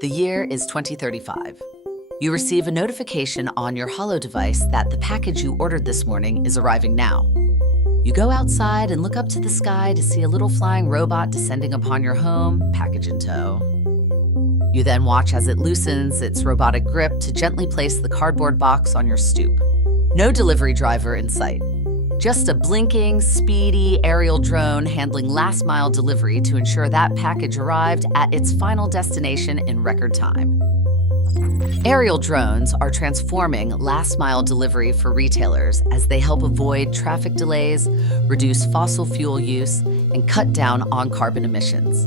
The year is 2035. You receive a notification on your Holo device that the package you ordered this morning is arriving now. You go outside and look up to the sky to see a little flying robot descending upon your home, package in tow. You then watch as it loosens its robotic grip to gently place the cardboard box on your stoop. No delivery driver in sight. Just a blinking, speedy aerial drone handling last-mile delivery to ensure that package arrived at its final destination in record time. Aerial drones are transforming last-mile delivery for retailers as they help avoid traffic delays, reduce fossil fuel use, and cut down on carbon emissions.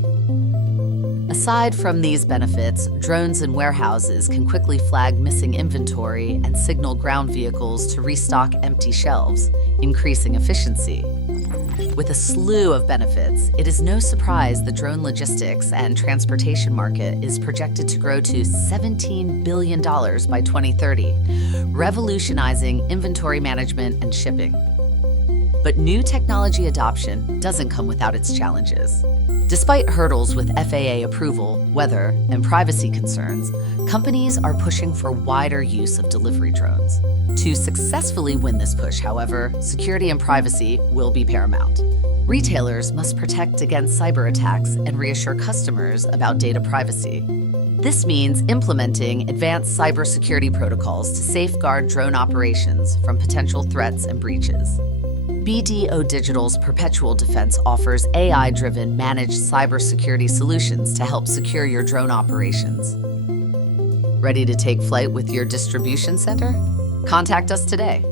Aside from these benefits, drones in warehouses can quickly flag missing inventory and signal ground vehicles to restock empty shelves, increasing efficiency. With a slew of benefits, it is no surprise the drone logistics and transportation market is projected to grow to $17 billion by 2030, revolutionizing inventory management and shipping. But new technology adoption doesn't come without its challenges. Despite hurdles with FAA approval, weather, and privacy concerns, companies are pushing for wider use of delivery drones. To successfully win this push, however, security and privacy will be paramount. Retailers must protect against cyber attacks and reassure customers about data privacy. This means implementing advanced cybersecurity protocols to safeguard drone operations from potential threats and breaches. BDO Digital's Perpetual Defense offers AI-driven managed cybersecurity solutions to help secure your drone operations. Ready to take flight with your distribution center? Contact us today.